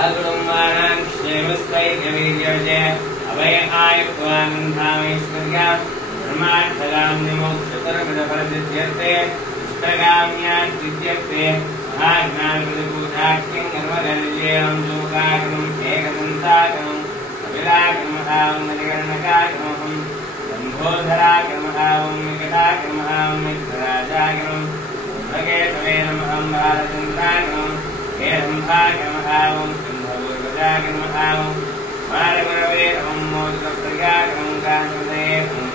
आगुणमानां क्षेमस्थैर्यवीर्यवजे अभयआयुक्वानन्धामैश्वर्या ब्रह्मार्थगां निमोक्षतरविदफलसिद्ध्यर्थे इष्टगाम्यान् सिद्ध्यर्थे महाज्ञानप्रतिपूजाख्यं कर्मगर्जेयं शोकागमम् एकदन्तागमम् अभिलागमहावं मणिकर्णकागमहं लम्भोधरागमहावं विकटागमहावं मित्रराजागमं भगेतवेनमहं बालचन्द्रागमं हेरम्भागमहावं सिंहपूर्वजागमहावं मारगुरवेरमं मोदकप्रगागमं कान्तदेवं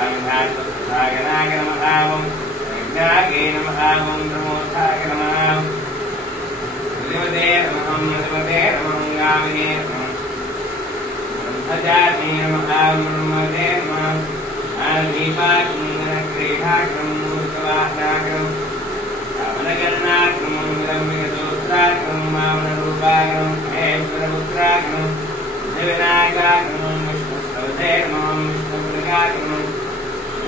आविधात्मसागरागमहावं विज्ञागेनमहावं प्रमोदागमहावं मधुमतेरमहं मधुमतेरमं गावनेरमं ब्रह्मजातीरमहावं ब्रह्मतेरमं आदीपाकुन्दनक्रीडाग्रं मूर्तवाहनाग्रं रावणगणनाग्रमं विलम्बितदोत्राग्रं वामनरूपाग्रं महेश्वरपुत्राग्रं विनायकाग्रमं विष्णुस्तवतेरमं विष्णुपुरगाग्रमं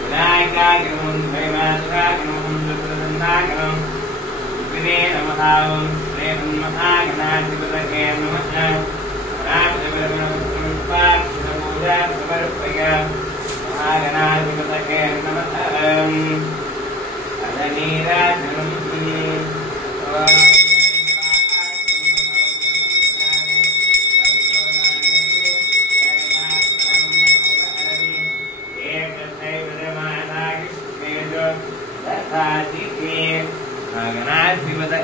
विनायकाग्रमं वैमात्राग्रमं सुप्रसन्नाग्रमं विनेनमहावं श्रीमन्महागणाधिपतये नमः रामदेवरमणपुत्रमुत्पादपूजा समर्पय